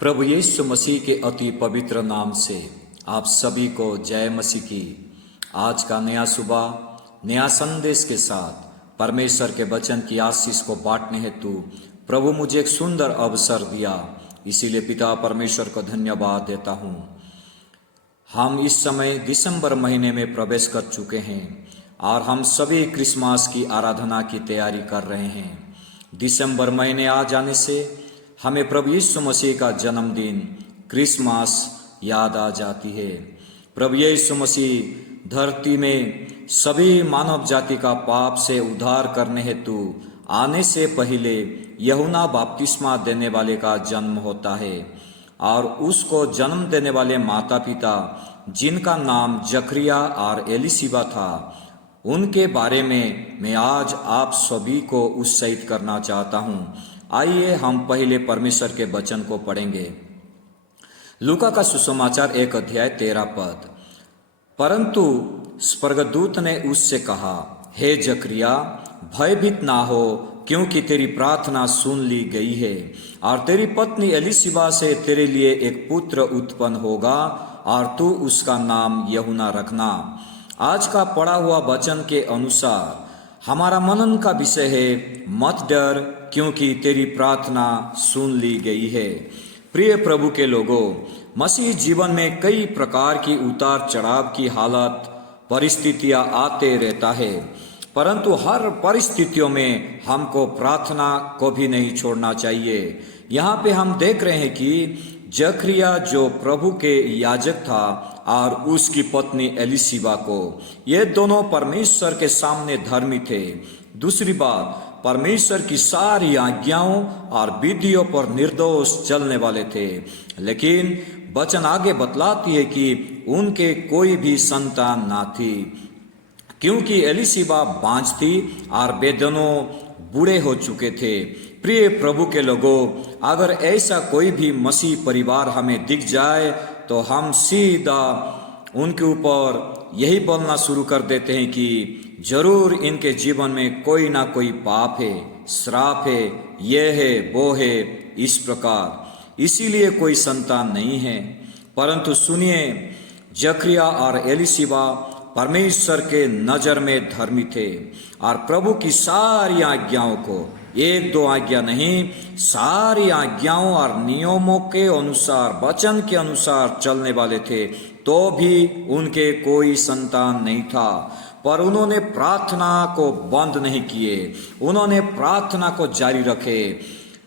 प्रभु यीशु मसीह के अति पवित्र नाम से आप सभी को जय मसीह की। आज का नया सुबह नया संदेश के साथ परमेश्वर के वचन की आशीष को बांटने हेतु प्रभु मुझे एक सुंदर अवसर दिया, इसीलिए पिता परमेश्वर को धन्यवाद देता हूँ। हम इस समय दिसंबर महीने में प्रवेश कर चुके हैं और हम सभी क्रिसमस की आराधना की तैयारी कर रहे हैं। दिसंबर महीने आ जाने से हमें प्रभु यीशु मसीह का जन्मदिन क्रिसमस याद आ जाती है। प्रभु यीशु मसीह धरती में सभी मानव जाति का पाप से उद्धार करने हेतु आने से पहले यूहन्ना बपतिस्मा देने वाले का जन्म होता है और उसको जन्म देने वाले माता पिता जिनका नाम जकरिया और एलिशिबा था, उनके बारे में मैं आज आप सभी को उत्साहित करना चाहता हूँ। आइए हम पहले परमेश्वर के वचन को पढ़ेंगे। लूका का सुसमाचार 1 अध्याय 13 पद। परंतु स्वर्गदूत ने उससे कहा, हे जकरिया, भयभीत ना हो, क्योंकि तेरी प्रार्थना सुन ली गई है और तेरी पत्नी एलिशिबा से तेरे लिए एक पुत्र उत्पन्न होगा और तू उसका नाम यूहन्ना रखना। आज का पढ़ा हुआ वचन के अनुसार हमारा मनन का विषय है, मत डर, क्योंकि तेरी प्रार्थना सुन ली गई है। प्रिय प्रभु के लोगों, मसीह जीवन में कई प्रकार की उतार चढ़ाव की हालत परिस्थितियां आते रहता है, परंतु हर परिस्थितियों में हमको प्रार्थना को भी नहीं छोड़ना चाहिए। यहाँ पे हम देख रहे हैं कि जकरिया जो प्रभु के याजक था और उसकी पत्नी एलिशिबा को, ये दोनों परमेश्वर के सामने धर्मी थे। दूसरी बात, परमेश्वर की सारी आज्ञाओं और विधियों पर निर्दोष चलने वाले थे। लेकिन वचन आगे बतलाती है कि उनके कोई भी संतान ना थी, क्योंकि एलिशिबा बांझ थी और वे दोनों बूढ़े हो चुके थे। प्रिय प्रभु के लोगों, अगर ऐसा कोई भी मसीह परिवार हमें दिख जाए तो हम सीधा उनके ऊपर यही बोलना शुरू कर देते हैं कि जरूर इनके जीवन में कोई ना कोई पाप है, श्राप है, ये है, वो है, इस प्रकार, इसीलिए कोई संतान नहीं है। परंतु सुनिए, जकरिया और एलिशिबा परमेश्वर के नजर में धर्मी थे और प्रभु की सारी आज्ञाओं को, एक दो आज्ञा नहीं, सारी आज्ञाओं और नियमों के अनुसार, वचन के अनुसार चलने वाले थे। तो भी उनके कोई संतान नहीं था, पर उन्होंने प्रार्थना को बंद नहीं किए, उन्होंने प्रार्थना को जारी रखे।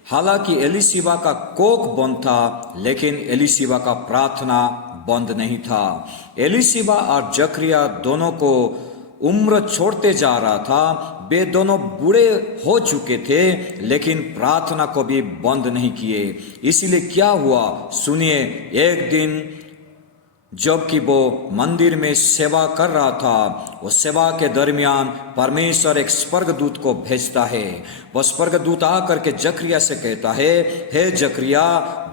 हालांकि एलिशिबा का कोख बंद था, लेकिन एलिशिबा का प्रार्थना बंद नहीं था। एलिशिबा और जकरिया दोनों को उम्र छोड़ते जा रहा था, वे दोनों बूढ़े हो चुके थे, लेकिन प्रार्थना को भी बंद नहीं किए। इसीलिए क्या हुआ सुनिए, एक दिन जबकि वो मंदिर में सेवा कर रहा था, वो सेवा के दरमियान परमेश्वर एक स्वर्गदूत को भेजता है। वह स्वर्गदूत आकर के जकरिया से कहता है, हे जकरिया,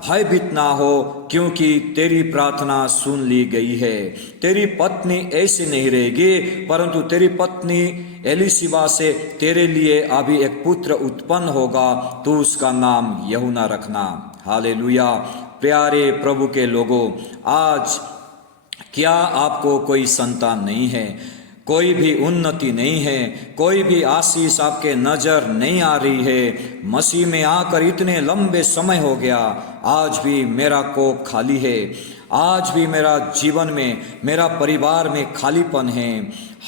भयभीत ना हो, क्योंकि तेरी प्रार्थना सुन ली गई है। तेरी पत्नी ऐसी नहीं रहेगी, परंतु तेरी पत्नी एलिशिबा से तेरे लिए अभी एक पुत्र उत्पन्न होगा, तू उसका नाम यूहन्ना रखना। हालेलुया। प्यारे प्रभु के लोगों, आज क्या आपको कोई संतान नहीं है, कोई भी उन्नति नहीं है, कोई भी आशीष आपके नजर नहीं आ रही है? मसीह में आकर इतने लंबे समय हो गया, आज भी मेरा कोख खाली है, आज भी मेरा जीवन में, मेरा परिवार में खालीपन है,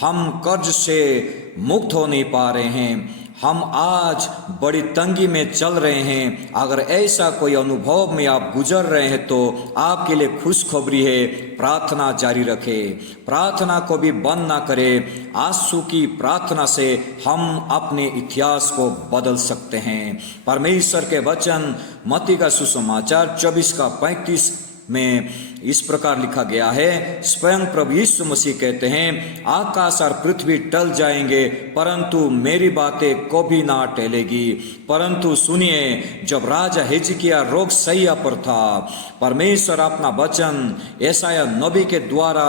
हम कर्ज से मुक्त हो नहीं पा रहे हैं, हम आज बड़ी तंगी में चल रहे हैं। अगर ऐसा कोई अनुभव में आप गुजर रहे हैं तो आपके लिए खुशखबरी है, प्रार्थना जारी रखें, प्रार्थना को भी बंद ना करें। आंसू की प्रार्थना से हम अपने इतिहास को बदल सकते हैं। परमेश्वर के वचन मत्ती का सुसमाचार 24:35 में इस प्रकार लिखा गया है, स्वयं प्रभु यीशु मसीह कहते हैं, आकाश और पृथ्वी टल जाएंगे, परंतु मेरी बातें कभी ना टलेगी। परंतु सुनिए, जब राजा हिजकिय्याह रोग शैया पर था, परमेश्वर अपना वचन यशायाह नबी के द्वारा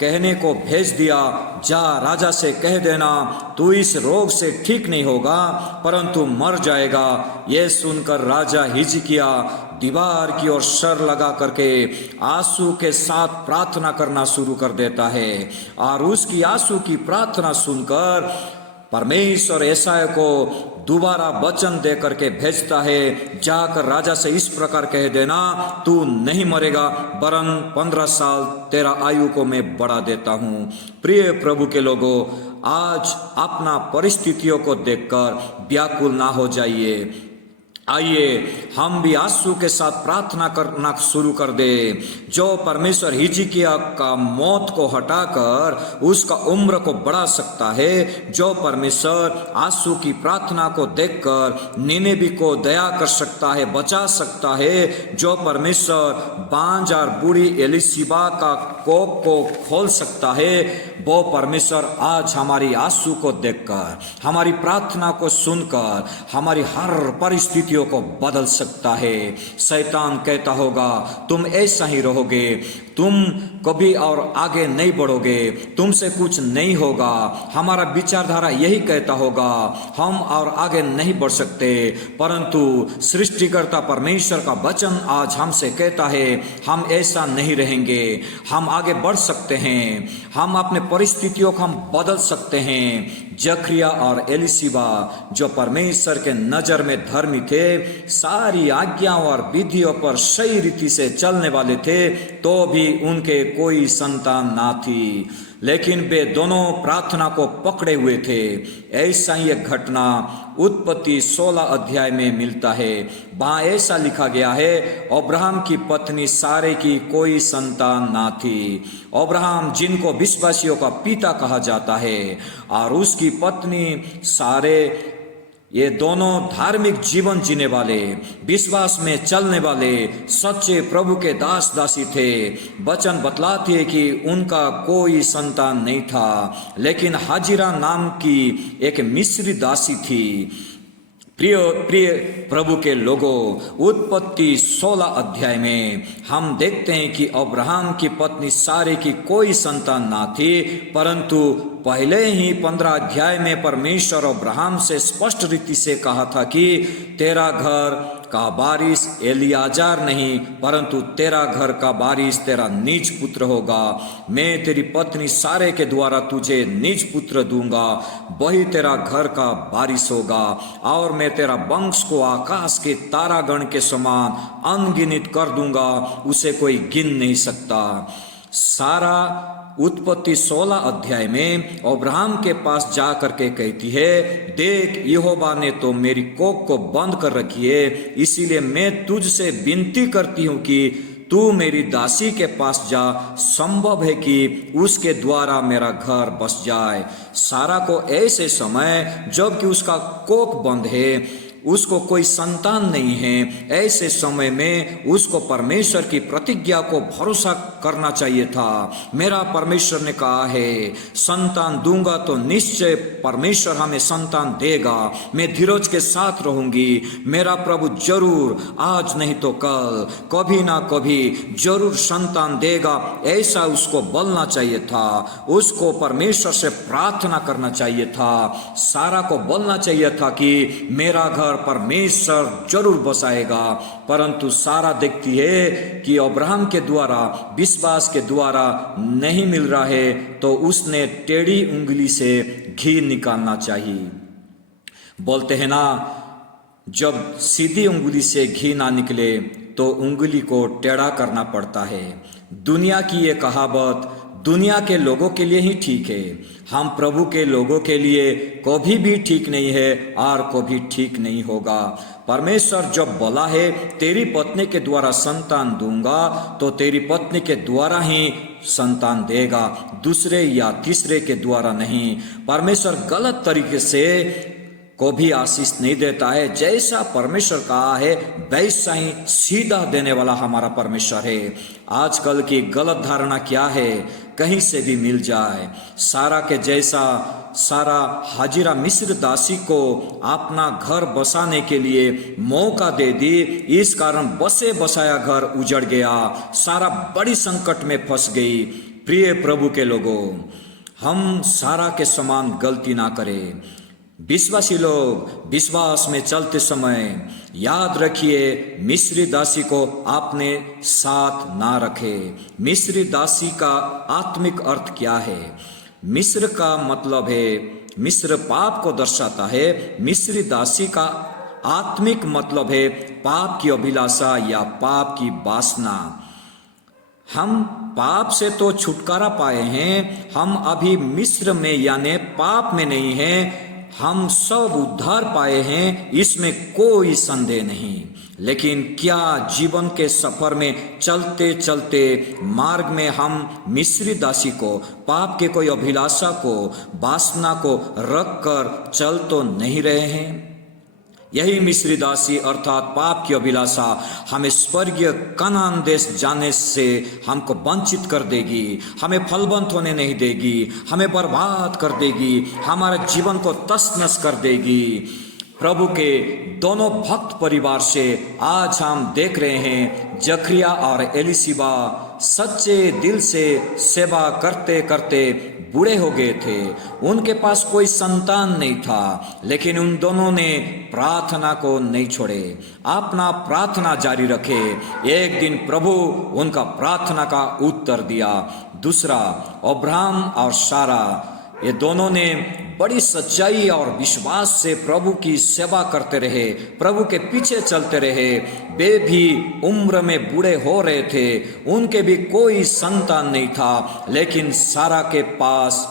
कहने को भेज दिया, जा राजा से कह देना तू इस रोग से ठीक नहीं होगा परंतु मर जाएगा। यह सुनकर राजा हिजकिया दीवार की ओर सर लगा करके आंसू के साथ प्रार्थना करना शुरू कर देता है और उसकी आंसू की प्रार्थना सुनकर परमेश्वर यशायाह को दोबारा वचन दे करके भेजता है, जाकर राजा से इस प्रकार कह देना तू नहीं मरेगा वरन 15 साल तेरा आयु को मैं बढ़ा देता हूँ। प्रिय प्रभु के लोगों, आज अपना परिस्थितियों को देखकर व्याकुल ना हो जाइए। आइए हम भी आंसू के साथ प्रार्थना करना शुरू कर दे। जो परमेश्वर हिजकिय्याह का मौत को हटाकर उसका उम्र को बढ़ा सकता है, जो परमेश्वर आंसू की प्रार्थना को देखकर निनेवी को दया कर सकता है, बचा सकता है, जो परमेश्वर बांझ और बूढ़ी एलीशिबा का कोख को खोल सकता है, वो परमेश्वर आज हमारी आंसू को देखकर, हमारी प्रार्थना को सुनकर हमारी हर परिस्थितियों को बदल सकता है। शैतान कहता होगा तुम ऐसा ही रहोगे, तुम कभी और आगे नहीं बढ़ोगे, तुमसे कुछ नहीं होगा। हमारा विचारधारा यही कहता होगा हम और आगे नहीं बढ़ सकते, परंतु सृष्टिकर्ता परमेश्वर का वचन आज हमसे कहता है हम ऐसा नहीं रहेंगे, हम आगे बढ़ सकते हैं, हम अपने परिस्थितियों को हम बदल सकते हैं। जकरिया और एलीशिबा जो परमेश्वर के नजर में धर्मी थे, सारी आज्ञाओं और विधियों पर सही रीति से चलने वाले थे, तो भी उनके कोई संतान ना थी, लेकिन वे दोनों प्रार्थना को पकड़े हुए थे। ऐसा ही एक घटना उत्पत्ति 16 अध्याय में मिलता है। वहां ऐसा लिखा गया है, अब्राहम की पत्नी सारे की कोई संतान ना थी। अब्राहम जिनको विश्वासियों का पिता कहा जाता है और उसकी पत्नी सारे, ये दोनों धार्मिक जीवन जीने वाले, विश्वास में चलने वाले सच्चे प्रभु के दास दासी थे। वचन बतलाती है कि उनका कोई संतान नहीं था, लेकिन हाजिरा नाम की एक मिस्री दासी थी। प्रिय प्रिय प्रभु के लोगों, उत्पत्ति 16 अध्याय में हम देखते हैं कि अब्राहम की पत्नी सारे की कोई संतान ना थी, परंतु पहले ही 15 अध्याय में परमेश्वर अब्राहम से स्पष्ट रीति से कहा था कि तेरा घर का वारिस एलियाजार नहीं, परंतु तेरा घर का वारिस तेरा निज पुत्र होगा। मैं तेरी पत्नी सारे के द्वारा तुझे निज पुत्र दूंगा, वही तेरा घर का वारिस होगा, और मैं तेरा वंश को आकाश के तारागण के समान अनगिनत कर दूंगा, उसे कोई गिन नहीं सकता। सारा उत्पत्ति 16 अध्याय में अब्राहम के पास जा करके कहती है, देख यहोवा ने तो मेरी कोख को बंद कर रखी है, इसीलिए मैं तुझसे विनती करती हूँ कि तू मेरी दासी के पास जा, संभव है कि उसके द्वारा मेरा घर बस जाए। सारा को ऐसे समय जबकि उसका कोख बंद है, उसको कोई संतान नहीं है, ऐसे समय में उसको परमेश्वर की प्रतिज्ञा को भरोसा करना चाहिए था। मेरा परमेश्वर ने कहा है संतान दूंगा तो निश्चय परमेश्वर हमें संतान देगा, मैं धीरज के साथ रहूंगी, मेरा प्रभु जरूर आज नहीं तो कल, कभी ना कभी जरूर संतान देगा, ऐसा उसको बोलना चाहिए था। उसको परमेश्वर से प्रार्थना करना चाहिए था। सारा को बोलना चाहिए था कि मेरा घर परमेश्वर जरूर बसाएगा, परंतु सारा देखती है कि अब्राहम के द्वारा, विश्वास के द्वारा नहीं मिल रहा है, तो उसने टेढ़ी उंगली से घी निकालना चाहिए। बोलते हैं ना, जब सीधी उंगली से घी ना निकले तो उंगली को टेढ़ा करना पड़ता है। दुनिया की ये कहावत दुनिया के लोगों के लिए ही ठीक है, हम प्रभु के लोगों के लिए कभी भी ठीक नहीं है और कभी ठीक नहीं होगा। परमेश्वर जब बोला है तेरी पत्नी के द्वारा संतान दूंगा, तो तेरी पत्नी के द्वारा ही संतान देगा, दूसरे या तीसरे के द्वारा नहीं। परमेश्वर गलत तरीके से को भी आशीष नहीं देता है। जैसा परमेश्वर कहा है वैसा ही सीधा देने वाला हमारा परमेश्वर है। आजकल की गलत धारणा क्या है, कहीं से भी मिल जाए। सारा के जैसा सारा हाजिरा मिस्र दासी को अपना घर बसाने के लिए मौका दे दी, इस कारण बसे बसाया घर उजड़ गया, सारा बड़ी संकट में फंस गई। प्रिय प्रभु के लोगों, हम सारा के समान गलती ना करें। विश्वासी लोग विश्वास में चलते समय याद रखिए, मिस्री दासी को आपने साथ ना रखे। मिस्री दासी का आत्मिक अर्थ क्या है? मिस्र का मतलब है, मिस्र पाप को दर्शाता है। मिस्री दासी का आत्मिक मतलब है पाप की अभिलाषा या पाप की वासना। हम पाप से तो छुटकारा पाए हैं, हम अभी मिस्र में यानी पाप में नहीं हैं। हम सब उद्धार पाए हैं, इसमें कोई संदेह नहीं। लेकिन क्या जीवन के सफर में चलते चलते मार्ग में हम मिस्री दासी को, पाप के कोई अभिलाषा को, वासना को रख कर चल तो नहीं रहे हैं? यही मिस्री दासी अर्थात पाप की अभिलाषा हमें स्वर्गीय कनान देश जाने से हमको वंचित कर देगी, हमें फलवंत होने नहीं देगी, हमें बर्बाद कर देगी, हमारे जीवन को तस नस कर देगी। प्रभु के दोनों भक्त परिवार से आज हम देख रहे हैं, जकरिया और एलिशिबा सच्चे दिल से सेवा करते करते बूढ़े हो गए थे। उनके पास कोई संतान नहीं था, लेकिन उन दोनों ने प्रार्थना को नहीं छोड़े, अपना प्रार्थना जारी रखे। एक दिन प्रभु उनका प्रार्थना का उत्तर दिया। दूसरा, अब्राहम और सारा, ये दोनों ने बड़ी सच्चाई और विश्वास से प्रभु की सेवा करते रहे, प्रभु के पीछे चलते रहे। वे भी उम्र में बूढ़े हो रहे थे, उनके भी कोई संतान नहीं था, लेकिन सारा के पास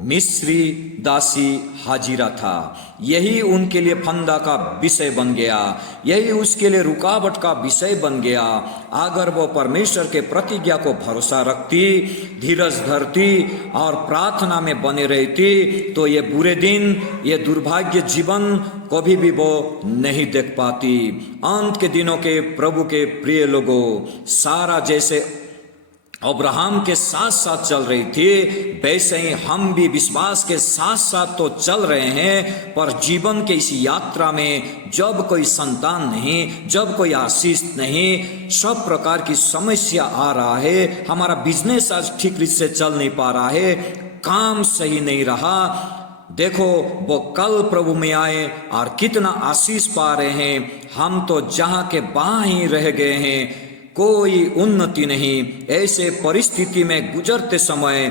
मिस्री दासी हाजिरा था। यही उनके लिए फंदा का विषय बन गया, यही उसके लिए रुकावट का विषय बन गया। अगर वो परमेश्वर के प्रतिज्ञा को भरोसा रखती, धीरज धरती और प्रार्थना में बने रहती, तो ये बुरे दिन, ये दुर्भाग्य जीवन कभी भी वो नहीं देख पाती। अंत के दिनों के प्रभु के प्रिय लोगों, सारा जैसे अब्राहम के साथ साथ चल रही थी, वैसे ही हम भी विश्वास के साथ साथ तो चल रहे हैं, पर जीवन के इस यात्रा में जब कोई संतान नहीं, जब कोई आशीष नहीं, सब प्रकार की समस्या आ रहा है, हमारा बिजनेस आज ठीक रीत से चल नहीं पा रहा है, काम सही नहीं रहा। देखो, वो कल प्रभु में आए और कितना आशीष पा रहे हैं, हम तो जहां के वहां ही रह गए हैं, कोई उन्नति नहीं। ऐसे परिस्थिति में गुजरते समय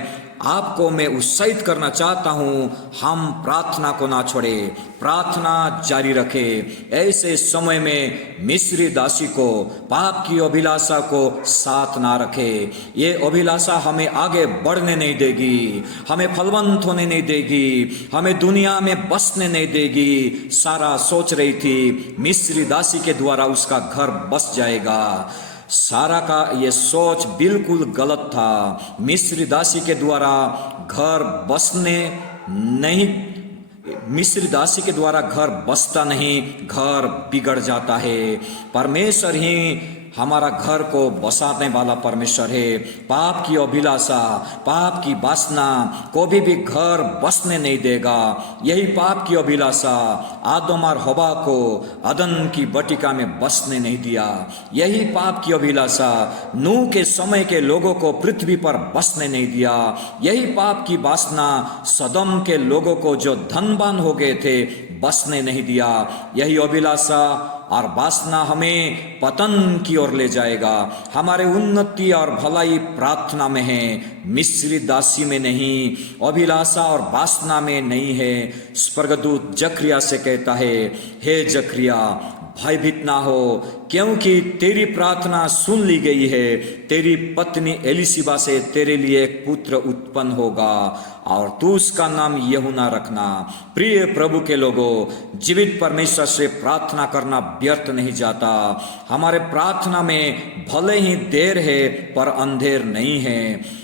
आपको मैं उत्साहित करना चाहता हूँ, हम प्रार्थना को ना छोड़े, प्रार्थना जारी रखे। ऐसे समय में मिस्री दासी को, पाप की अभिलाषा को साथ ना रखे। ये अभिलाषा हमें आगे बढ़ने नहीं देगी, हमें फलवंत होने नहीं देगी, हमें दुनिया में बसने नहीं देगी। सारा सोच रही थी मिस्री दासी के द्वारा उसका घर बस जाएगा। सारा का ये सोच बिल्कुल गलत था। मिस्री दासी के द्वारा घर बसने नहीं, मिस्री दासी के द्वारा घर बसता नहीं, घर बिगड़ जाता है। परमेश्वर ही हमारा घर को बसाने वाला परमेश्वर है। पाप की अभिलाषा, पाप की वासना कभी भी घर बसने नहीं देगा। यही पाप की अभिलाषा आदम और हवा को अदन की बटिका में बसने नहीं दिया। यही पाप की अभिलाषा नूह के समय के लोगों को पृथ्वी पर बसने नहीं दिया। यही पाप की वासना सदम के लोगों को, जो धनवान हो गए थे, बसने नहीं दिया। यही अभिलाषा और वासना हमें पतन की ओर ले जाएगा। हमारे उन्नति और भलाई प्रार्थना में है, मिस्री दासी में नहीं, अभिलाषा और वासना में नहीं है। स्वर्गदूत जकरिया से कहता है, हे जकरिया, भयभीत ना हो, क्योंकि तेरी प्रार्थना सुन ली गई है। तेरी पत्नी एलिशिबा से तेरे लिए एक पुत्र उत्पन्न होगा और तू उसका नाम यूहन्ना रखना। प्रिय प्रभु के लोगों, जीवित परमेश्वर से प्रार्थना करना व्यर्थ नहीं जाता। हमारे प्रार्थना में भले ही देर है, पर अंधेर नहीं है।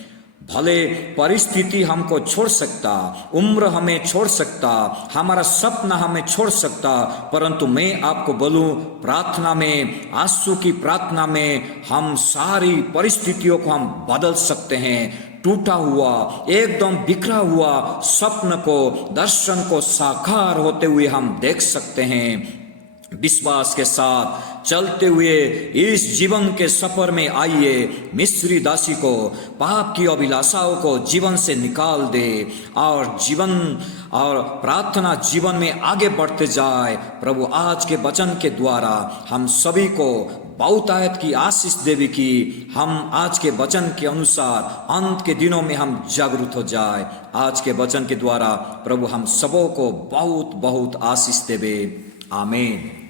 भले परिस्थिति हमको छोड़ सकता, उम्र हमें छोड़ सकता, हमारा सपना हमें छोड़ सकता, परंतु मैं आपको बोलूं, प्रार्थना में, आंसू की प्रार्थना में हम सारी परिस्थितियों को हम बदल सकते हैं। टूटा हुआ, एकदम बिखरा हुआ सपन को, दर्शन को साकार होते हुए हम देख सकते हैं। विश्वास के साथ चलते हुए इस जीवन के सफर में आइए, मिस्री दासी को पाप की अभिलाषाओं को जीवन से निकाल दे और जीवन और प्रार्थना जीवन में आगे बढ़ते जाए। प्रभु आज के वचन के द्वारा हम सभी को बहुतायत की आशीष देवी की हम आज के वचन के अनुसार अंत के दिनों में हम जागरूक हो जाए। आज के वचन के द्वारा प्रभु हम सबों को बहुत बहुत आशीष देवे। आमीन।